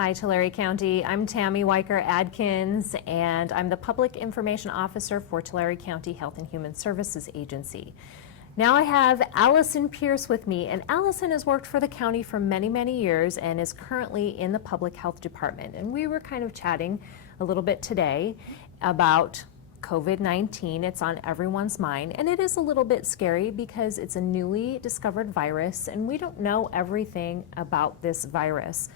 Hi, Tulare County. I'm Tammy Weicker Adkins, and I'm the Public Information Officer for Tulare County Health and Human Services Agency. Now I have Allison Pierce with me, and Allison has worked for the county for many, many years and is currently in the Public Health Department. And we were kind of chatting a little bit today about COVID-19. It's on everyone's mind, and it is a little bit scary because it's a newly discovered virus, and we don't know everything about this virus.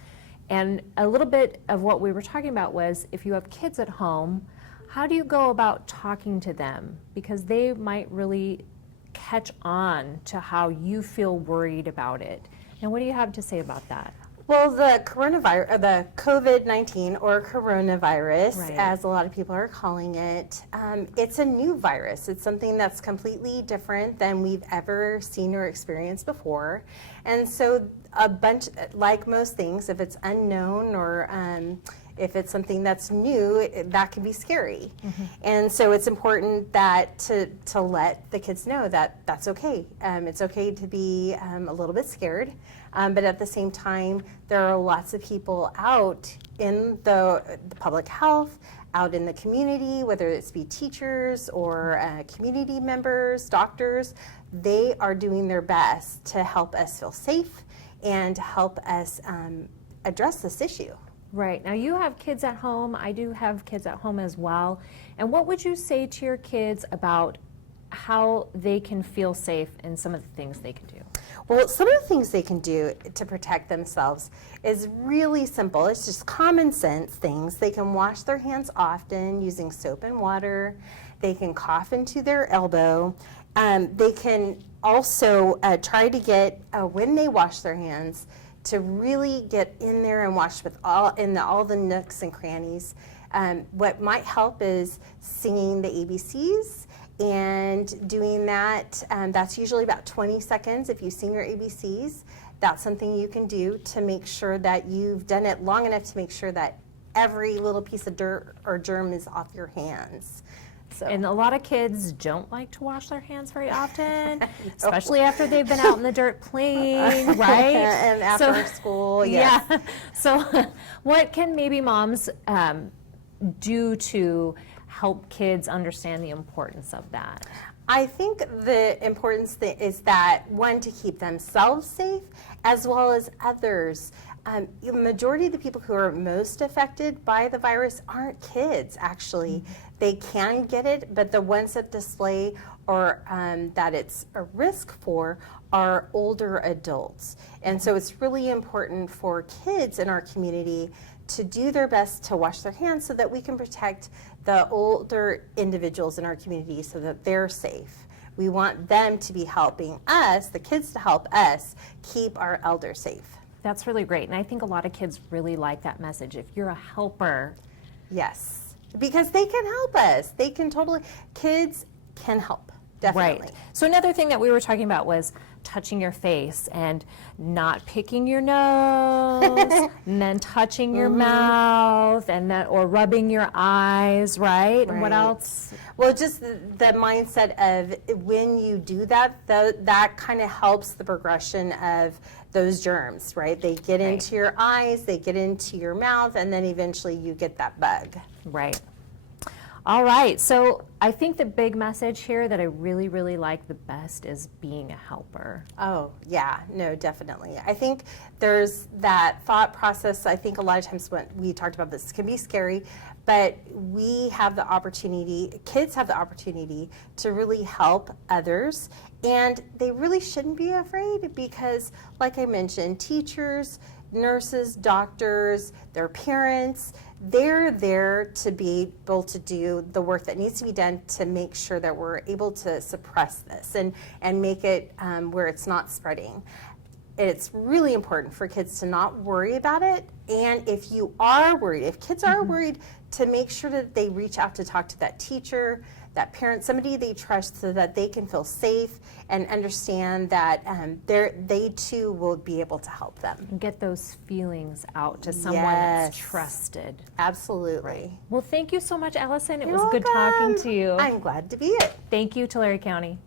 And a little bit of what we were talking about was, if you have kids at home, how do you go about talking to them? Because they might really catch on to how you feel worried about it. And what do you have to say about that? Well, the COVID-19 or coronavirus, Right. as a lot of people are calling it, it's a new virus. It's something that's completely different than we've ever seen or experienced before. And so like most things, if it's unknown or if it's something that's new, that can be scary. Mm-hmm. And so it's important that to let the kids know that that's okay. It's okay to be a little bit scared, but at the same time, there are lots of people out in the public health, out in the community, whether it's be teachers or community members, doctors. They are doing their best to help us feel safe and to help us address this issue. Right. Now you have kids at home. I do have kids at home as well. And what would you say to your kids about how they can feel safe and some of the things they can do? Well, some of the things they can do to protect themselves is really simple. It's just common sense things. They can wash their hands often using soap and water. They can cough into their elbow. They can also try to get, when they wash their hands, to really get in there and wash with all the nooks and crannies. What might help is singing the ABCs and doing that. That's usually about 20 seconds. If you sing your ABCs, that's something you can do to make sure that you've done it long enough to make sure that every little piece of dirt or germ is off your hands. So. And a lot of kids don't like to wash their hands very often, no. Especially after they've been out in the dirt playing, right? And after school, yes. Yeah. So what can maybe moms do to help kids understand the importance of that? I think the importance is that, one, to keep themselves safe as well as others. The majority of the people who are most affected by the virus aren't kids, actually. Mm-hmm. They can get it, but the ones that display or that it's a risk for are older adults. And so it's really important for kids in our community to do their best to wash their hands so that we can protect the older individuals in our community so that they're safe. We want them to be helping us, the kids to help us, keep our elders safe. That's really great, and I think a lot of kids really like that message. If you're a helper. Yes, because they can help us. They can totally, kids can help, definitely. Right. So another thing that we were talking about was touching your face and not picking your nose and then touching your mouth and that, or rubbing your eyes, right? And what else? Well, just the mindset of when you do that, that kind of helps the progression of those germs, right? They get into your eyes, they get into your mouth, and then eventually you get that bug. Right. All right, so I think the big message here that I really, really like the best is being a helper. Oh, yeah, no, definitely. I think there's that thought process. I think a lot of times when we talked about this, can be scary, but we have the opportunity, kids have the opportunity to really help others, and they really shouldn't be afraid because, like I mentioned, teachers, nurses, doctors, their parents, they're there to be able to do the work that needs to be done to make sure that we're able to suppress this and make it where it's not spreading. It's really important for kids to not worry about it. And if you are worried, if kids are worried, to make sure that they reach out to talk to that teacher, that parent, somebody they trust so that they can feel safe and understand that they too will be able to help them. And get those feelings out to someone that's trusted. Absolutely. Well, thank you so much, Allison. It You're was good talking to you. I'm glad to be it. Thank you, Tulare County.